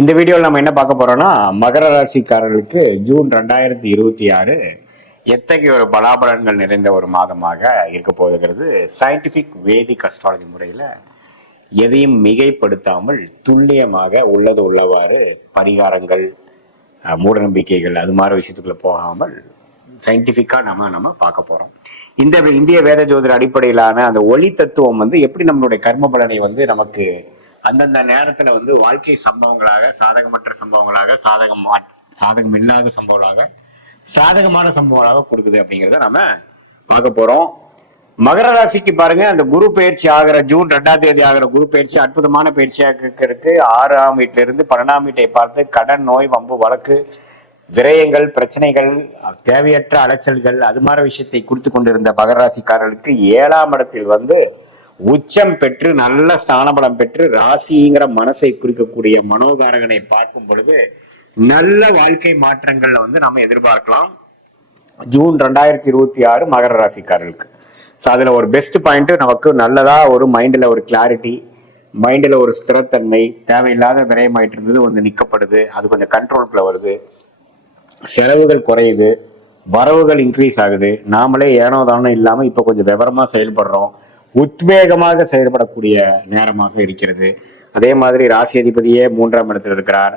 இந்த வீடியோவில் நம்ம என்ன பார்க்க போறோம்னா, மகர ராசிக்காரர்களுக்கு ஜூன் 2026 எத்தகைய ஒரு பலாபலன்கள் நிறைந்த ஒரு மாதமாக இருக்க போகிறது. சயின்டிபிக் வேதிக் அஸ்ட்ராலஜி முறையில் எதையும் மிகைப்படுத்தாமல் துல்லியமாக உள்ளது உள்ளவாறு பரிகாரங்கள், மூட நம்பிக்கைகள் அது மாதிரி விஷயத்துக்குள்ள போகாமல் சயின்டிஃபிக்கா நம்ம பார்க்க போறோம். இந்த இந்திய வேத ஜோதிட அடிப்படையிலான அந்த ஒளி தத்துவம் எப்படி நம்மளுடைய கர்ம பலனை நமக்கு அந்தந்த நேரத்துல வாழ்க்கை சம்பவங்களாக, சாதகமற்ற சம்பவங்களாக, சாதகம் இல்லாத சம்பவங்களாக, சாதகமான சம்பவங்களாக கொடுக்குது அப்படிங்கிறத நம்ம பார்க்க போறோம். மகர ராசிக்கு பாருங்க, அந்த குரு பயிற்சி ஆகிற ஜூன் 2ஆம் தேதி ஆகிற குரு பயிற்சி அற்புதமான பயிற்சியாக இருக்கு. 6ஆம் வீட்டில இருந்து 12ஆம் வீட்டை பார்த்து கடன், நோய், வம்பு, வழக்கு, விரயங்கள், பிரச்சனைகள், தேவையற்ற அலைச்சல்கள் அது மாதிரி விஷயத்தை கொடுத்து கொண்டிருந்த மகர ராசிக்காரர்களுக்கு 7ஆம் இடத்தில் உச்சம் பெற்று நல்ல ஸ்தானபலம் பெற்று ராசிங்கிற மனசை குறிக்கக்கூடிய மனோகாரகனை பார்க்கும் பொழுது நல்ல வாழ்க்கை மாற்றங்கள்ல நம்ம எதிர்பார்க்கலாம் ஜூன் 2026 மகர ராசிக்காரர்களுக்கு. ஸோ அதுல ஒரு பெஸ்ட் பாயிண்ட், நமக்கு நல்லதா ஒரு மைண்ட்ல ஒரு கிளாரிட்டி, மைண்ட்ல ஒரு ஸ்திரத்தன்மை, தேவையில்லாத விரயமாயிட்டு இருந்தது நிக்கப்படுது, அது கொஞ்சம் கண்ட்ரோலுக்குள்ள வருது, செலவுகள் குறையுது, வரவுகள் இன்க்ரீஸ் ஆகுது, நாமளே ஏனோ தானோ இல்லாம இப்ப கொஞ்சம் விவரமா செயல்படுறோம், உத்வேகமாக செயல்படக்கூடிய நேரமாக இருக்கிறது. அதே மாதிரி ராசி அதிபதியே 3ஆம் இடத்துல இருக்கிறார்,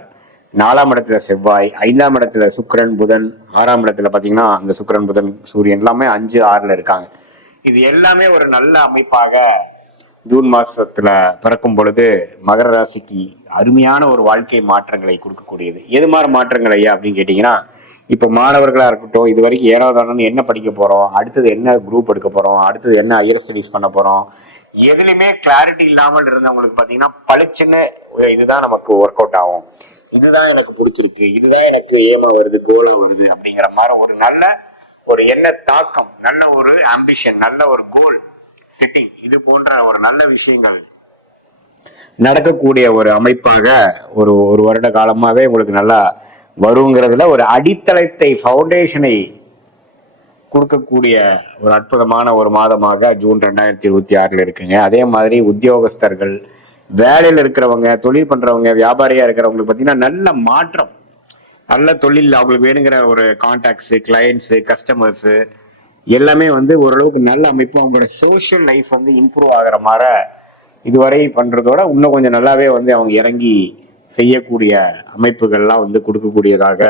4ஆம் இடத்துல செவ்வாய், 5ஆம் இடத்துல சுக்கிரன், புதன், 6ஆம் இடத்துல பாத்தீங்கன்னா அந்த சுக்கிரன், புதன், சூரியன் எல்லாமே 5, 6ல இருக்காங்க. இது எல்லாமே ஒரு நல்ல அமைப்பாக ஜூன் மாசத்துல பிறக்கும் பொழுது மகர ராசிக்கு அருமையான ஒரு வாழ்க்கை மாற்றங்களை கொடுக்கக்கூடியது. எது மாதிரி மாற்றங்கள் ஐயா அப்படின்னு கேட்டீங்கன்னா, இப்ப மாணவர்களா இருக்கட்டும், இது வரைக்கும் ஏறாவதானு என்ன படிக்க போறோம், அடுத்தது என்ன குரூப் எடுக்க போறோம், அடுத்தது என்ன ஹையர் ஸ்டடிஸ் பண்ண போறோம், எதுலையுமே கிளாரிட்டி இல்லாமல் இருந்தவங்களுக்கு பாத்தீங்கன்னா பளிச்சுன்னு இதுதான் நமக்கு ஒர்க் அவுட் ஆகும், இதுதான் எனக்கு பிடிச்சிருக்கு, இதுதான் எனக்கு ஏமா வருது, கோலா வருது அப்படிங்கிற மாதிரி ஒரு நல்ல ஒரு எண்ண தாக்கம், நல்ல ஒரு ஆம்பிஷன், நல்ல ஒரு கோல் செட்டிங், இது போன்ற ஒரு நல்ல விஷயங்கள் நடக்கக்கூடிய ஒரு அமைப்பாக ஒரு வருட காலமாவே உங்களுக்கு நல்லா வருங்கிறதுல ஒரு அடித்தளத்தை, ஃபவுண்டேஷனை கொடுக்கக்கூடிய ஒரு அற்புதமான ஒரு மாதமாக ஜூன் 2026 இருக்குங்க. அதே மாதிரி உத்தியோகஸ்தர்கள், வேலையில் இருக்கிறவங்க, தொழில் பண்றவங்க, வியாபாரியா இருக்கிறவங்களுக்கு பார்த்தீங்கன்னா நல்ல மாற்றம், நல்ல தொழில், அவங்களுக்கு வேணுங்கிற ஒரு கான்டாக்ட்ஸ், கிளையன்ட்ஸ், கஸ்டமர்ஸ் எல்லாமே ஓரளவுக்கு நல்ல அமைப்பு, அவங்களோட சோஷியல் லைஃப் இம்ப்ரூவ் ஆகிற மாதிரி இதுவரை பண்றதோட இன்னும் கொஞ்சம் நல்லாவே அவங்க இறங்கி செய்யக்கூடிய அமைப்புகள்லாம் கொடுக்கக்கூடியதாக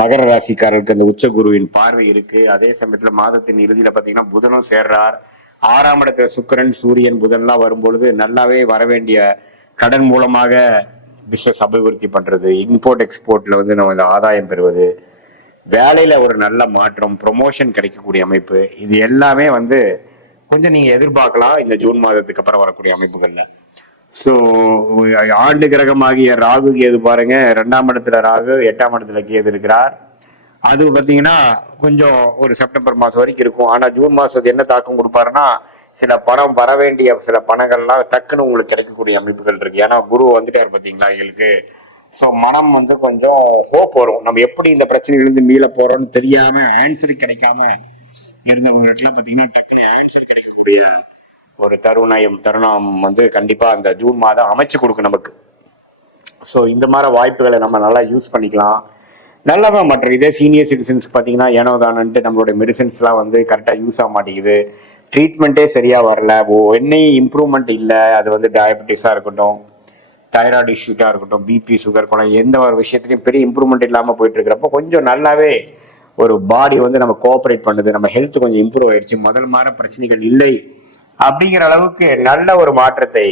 மகர ராசிக்காரர்களுக்கு அந்த உச்ச குருவின் பார்வை இருக்கு. அதே சமயத்துல மாதத்தின் இறுதியில பாத்தீங்கன்னா புதனும் சேர்றார். 6ஆம் இடத்துல சுக்கிரன், சூரியன், புதன்லாம் வரும்பொழுது நல்லாவே வரவேண்டிய கடன் மூலமாக பிசினஸ் அபிவிருத்தி பண்றது, இம்போர்ட் எக்ஸ்போர்ட்ல நம்ம இந்த ஆதாயம் பெறுவது, வேலையில ஒரு நல்ல மாற்றம், ப்ரொமோஷன் கிடைக்கக்கூடிய அமைப்பு, இது எல்லாமே கொஞ்சம் நீங்க எதிர்பார்க்கலாம் இந்த ஜூன் மாதத்துக்கு அப்புறம் வரக்கூடிய அமைப்புகள்ல. ஸோ ஆண்டு கிரகமாகிய ராகு கேது பாருங்க, 2ஆம் இடத்துல ராகு, 8ஆம் இடத்துல கேது இருக்கிறார். அது பார்த்தீங்கன்னா கொஞ்சம் ஒரு செப்டம்பர் மாசம் வரைக்கும் இருக்கும். ஆனா ஜூன் மாசம் என்ன தாக்கம் கொடுப்பாருன்னா, சில பணம் வர வேண்டிய சில பணங்கள்லாம் டக்குன்னு உங்களுக்கு கிடைக்கக்கூடிய அமைப்புகள் இருக்கு. ஏன்னா குரு வந்துட்டாரு பார்த்தீங்களா எங்களுக்கு. ஸோ மனம் கொஞ்சம் ஹோப் வரும், நம்ம எப்படி இந்த பிரச்சனையிலிருந்து மீள போறோம்னு தெரியாம ஆன்சர் கிடைக்காம இருந்தவங்களுக்குலாம் பார்த்தீங்கன்னா டக்குனு ஆன்சர் கிடைக்கக்கூடிய ஒரு தருணம் கண்டிப்பா அந்த ஜூன் மாதம் அமைச்சு கொடுக்கும் நமக்கு. ஸோ இந்த மாதிரி வாய்ப்புகளை நம்ம நல்லா யூஸ் பண்ணிக்கலாம். நல்லாவே மற்ற இதே சீனியர் சிட்டிசன்ஸ் பார்த்தீங்கன்னா ஏனோதானன்ட்டு நம்மளுடைய மெடிசன்ஸ்லாம் கரெக்டாக யூஸ் ஆக மாட்டேங்குது, ட்ரீட்மெண்ட்டே சரியா வரல, என்னையும் இம்ப்ரூவ்மெண்ட் இல்லை, அது டயபெட்டிஸாக இருக்கட்டும், தைராய்டு இஷ்யூட்டாக இருக்கட்டும், பிபி, சுகர், குழந்தை, எந்த ஒரு விஷயத்துலையும் பெரிய இம்ப்ரூவ்மெண்ட் இல்லாமல் போயிட்டு இருக்கிறப்போ கொஞ்சம் நல்லாவே ஒரு பாடி நம்ம கோஆப்ரேட் பண்ணுது, நம்ம ஹெல்த் கொஞ்சம் இம்ப்ரூவ் ஆயிடுச்சு, முதல் மாதிரி பிரச்சனைகள் இல்லை அப்படிங்கிற அளவுக்கு நல்ல ஒரு மாற்றத்தை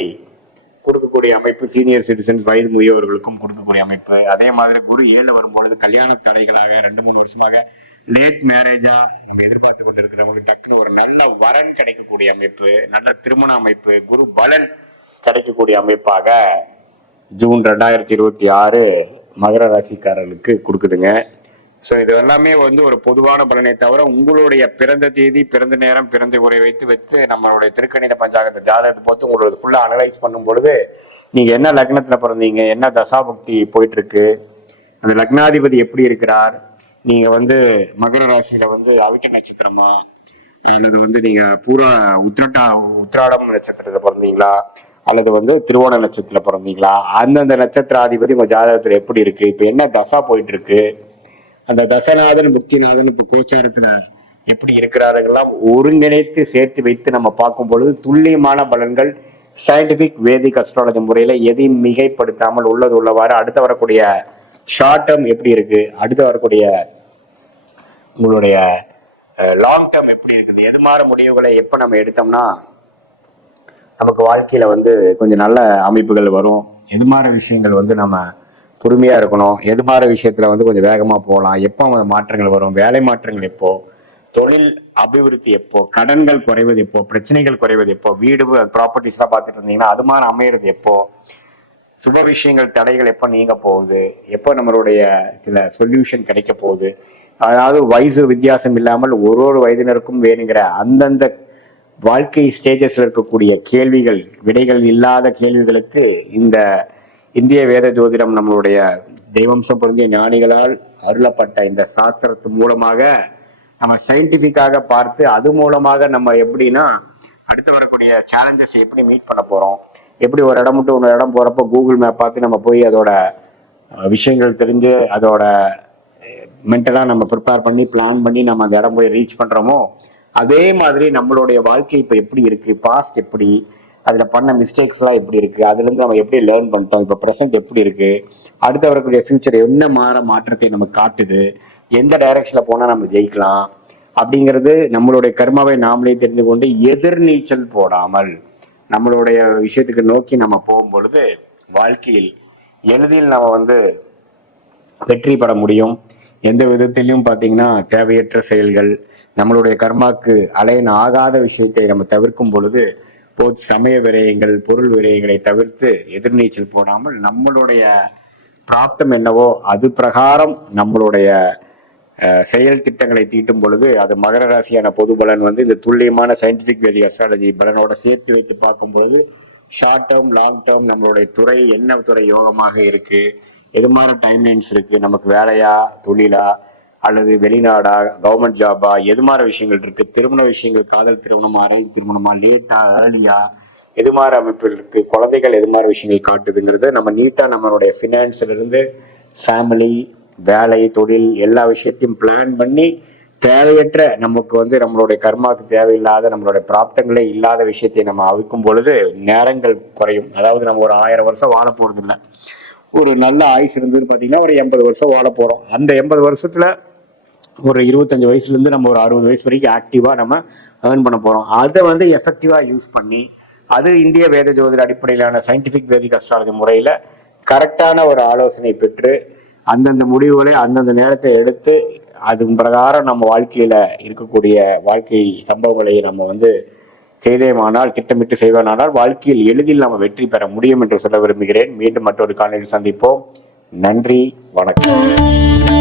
கொடுக்கக்கூடிய அமைப்பு சீனியர் சிட்டிசன்ஸ், வயது முதியவர்களுக்கும் கொடுக்கக்கூடிய அமைப்பு. அதே மாதிரி குரு 7 வரும்பொழுது கல்யாண தடைகளாக 2-3 வருஷமாக லேட் மேரேஜா நம்ம எதிர்பார்த்து கொண்டு இருக்கிறவங்களுக்கு டக்குனு ஒரு நல்ல வரன் கிடைக்கக்கூடிய அமைப்பு, நல்ல திருமண அமைப்பு, குரு பலன் கிடைக்கக்கூடிய அமைப்பாக ஜூன் 2026 மகர ராசிக்காரர்களுக்கு கொடுக்குதுங்க. ஸோ இது எல்லாமே ஒரு பொதுவான பலனை தவிர உங்களுடைய பிறந்த தேதி, பிறந்த நேரம், பிறந்த உரை வைத்து நம்மளுடைய திருக்கணித பஞ்சாங்கத்தை ஜாதகத்தை பார்த்து உங்களோட ஃபுல்லா அனலைஸ் பண்ணும் பொழுது நீங்க என்ன லக்னத்துல பிறந்தீங்க, என்ன தசாபக்தி போயிட்டு இருக்கு, அந்த லக்னாதிபதி எப்படி இருக்கிறார், நீங்க மகர ராசியில அவிட்ட நட்சத்திரமா அல்லது நீங்க பூரா உத்திராடம் நட்சத்திரத்துல பிறந்தீங்களா, அல்லது வந்து திருவோண நட்சத்திரத்துல பிறந்தீங்களா, அந்தந்த நட்சத்திராதிபதி உங்க ஜாதகத்துல எப்படி இருக்கு, இப்ப என்ன தசா போயிட்டு இருக்கு, அந்த தசநாதன் புக்திநாதன் இப்ப கோச்சாரத்துல எப்படி இருக்கிறார்கள்லாம் ஒருங்கிணைத்து சேர்த்து வைத்து நம்ம பார்க்கும் பொழுது துல்லியமான பலன்கள் சயின்டிபிக் வேதிக் அஸ்ட்ராலஜி முறையில எதையும் மிகைப்படுத்தாமல் உள்ளது உள்ளவாறு அடுத்து வரக்கூடிய ஷார்ட் டேர்ம் எப்படி இருக்கு, அடுத்து வரக்கூடிய உங்களுடைய லாங் டேர்ம் எப்படி இருக்குது, எது மாதிரி முடிவுகளை எப்ப நம்ம எடுத்தோம்னா நமக்கு வாழ்க்கையில வந்து கொஞ்சம் நல்ல அமைப்புகள் வரும், எது மாதிரி விஷயங்கள் வந்து நம்ம பொறுமையா இருக்கணும், எது மாதிரி விஷயத்துல வந்து கொஞ்சம் வேகமா போகலாம், எப்போ மாற்றங்கள் வரும், வேலை மாற்றங்கள் எப்போ, தொழில் அபிவிருத்தி எப்போ, கடன்கள் குறைவது எப்போ, பிரச்சனைகள் குறைவது எப்போ, வீடு ப்ராப்பர்ட்டிஸ் எல்லாம் பார்த்துட்டு இருந்தீங்கன்னா அது மாதிரி அமையிறது எப்போ, சுப விஷயங்கள் தடைகள் எப்போ நீங்க போகுது, எப்போ நம்மளுடைய சில சொல்யூஷன் கிடைக்க போகுது, அதாவது வயசு வித்தியாசம் இல்லாமல் ஒரு வயதினருக்கும் வேணுங்கிற அந்தந்த வாழ்க்கை ஸ்டேஜஸ்ல இருக்கக்கூடிய கேள்விகள் விடைகள் இல்லாத கேள்விகளுக்கு இந்த இந்திய வேத ஜோதிடம் நம்மளுடைய தெய்வம்சம் பொருந்திய ஞானிகளால் அருளப்பட்ட இந்த சாஸ்திரத்து மூலமாக நம்ம சயின்டிபிக்காக பார்த்து அது மூலமாக நம்ம எப்படின்னா அடுத்து வரக்கூடிய சேலஞ்சஸ் எப்படி மீட் பண்ண போறோம், எப்படி ஒரு இடம் விட்டு ஒரு இடம் போறப்போ கூகுள் மேப் பார்த்து நம்ம போய் அதோட விஷயங்கள் தெரிஞ்சு அதோட மென்டலா நம்ம ப்ரிப்பேர் பண்ணி பிளான் பண்ணி நம்ம அந்த இடம் போய் ரீச் பண்றோமோ அதே மாதிரி நம்மளுடைய வாழ்க்கை இப்ப எப்படி இருக்கு, பாஸ்ட் எப்படி, அதுல பண்ண மிஸ்டேக்ஸ் எல்லாம் எப்படி இருக்கு, அதுல இருந்து நம்ம எப்படி லேர்ன் பண்ணிட்டோம், இப்ப ப்ரெசென்ட் எப்படி இருக்கு, அடுத்து வரக்கூடிய ஃபியூச்சர் என்ன மாற்றத்தை நமக்கு காட்டுது, எந்த டைரக்ஷன்ல போனா நம்ம ஜெயிக்கலாம் அப்படிங்கிறது நம்மளுடைய கர்மாவை நாமளே தெரிந்து கொண்டு எதிர்நீச்சல் போடாமல் நம்மளுடைய விஷயத்துக்கு நோக்கி நம்ம போகும் பொழுது வாழ்க்கையில் எளிதில் நம்ம வந்து வெற்றி பெற முடியும். எந்த விதத்திலையும் பார்த்தீங்கன்னா தேவையற்ற செயல்கள் நம்மளுடைய கர்மாக்கு அலைன் ஆகாத விஷயத்தை நம்ம தவிர்க்கும் பொழுது சமய விரயங்கள் பொருள் விரயங்களை தவிர்த்து எதிர்நீச்சல் போடாமல் நம்மளுடைய பிராப்தம் என்னவோ அது பிரகாரம் நம்மளுடைய செயல் திட்டங்களை தீட்டும் பொழுது அது மகர ராசியான பொது பலன் வந்து இந்த துல்லியமான சயின்டிபிக் வேதிக் அஸ்ட்ராலஜி பலனோட சேர்த்து வைத்து பார்க்கும் பொழுது ஷார்ட் டேர்ம் லாங் டேர்ம் நம்மளுடைய துறை என்ன துறை யோகமாக இருக்கு, எது மாதிரி டைம்லைன்ஸ் இருக்கு, நமக்கு வேலையா தொழிலா அல்லது வெளிநாடா கவர்மெண்ட் ஜாபா, எது மாதிரி விஷயங்கள் இருக்கு, திருமண விஷயங்கள் காதல் திருமணமா அரேஞ்ச் திருமணமா லேட்டா ஏர்லியா, எது மாதிரி அமைப்பில் இருக்கு, குழந்தைகள் எது மாதிரி விஷயங்கள் காட்டுதுங்கிறது நம்ம நீட்டா நம்மளுடைய ஃபினான்ஸ்ல இருந்து ஃபேமிலி வேலை தொழில் எல்லா விஷயத்தையும் பிளான் பண்ணி தேவையற்ற நமக்கு வந்து நம்மளுடைய கர்மாவுக்கு தேவையில்லாத நம்மளுடைய பிராப்தங்களே இல்லாத விஷயத்தை நம்ம அவிக்கும் பொழுது நேரங்கள் குறையும். அதாவது நம்ம ஒரு 1000 வருஷம் வாழ போறது இல்லை, ஒரு நல்ல ஆயுசு இருந்தது பார்த்தீங்கன்னா ஒரு 80 வருஷம் வாழ போறோம். அந்த 80 வருஷத்துல ஒரு 25 வயசுல இருந்து நம்ம ஒரு 60 வயசு வரைக்கும் ஆக்டிவா நம்ம ஏர்ன் பண்ண போறோம். அதை வந்து எஃபெக்டிவா யூஸ் பண்ணி அது இந்திய வேத ஜோதிட அடிப்படையிலான சயின்டிபிக் வேதிக் அஸ்ட்ராலஜி முறையில கரெக்டான ஒரு ஆலோசனை பெற்று அந்தந்த முடிவுகளை அந்தந்த நேரத்தை எடுத்து அது பிரகாரம் நம்ம வாழ்க்கையில இருக்கக்கூடிய வாழ்க்கை சம்பவங்களை நம்ம வந்து செய்தேமானால் திட்டமிட்டு செய்வதனால் வாழ்க்கையில் எளிதில் நம்ம வெற்றி பெற முடியும் என்று சொல்ல விரும்புகிறேன். மீண்டும் மற்றொரு காலையில் சந்திப்போம். நன்றி, வணக்கம்.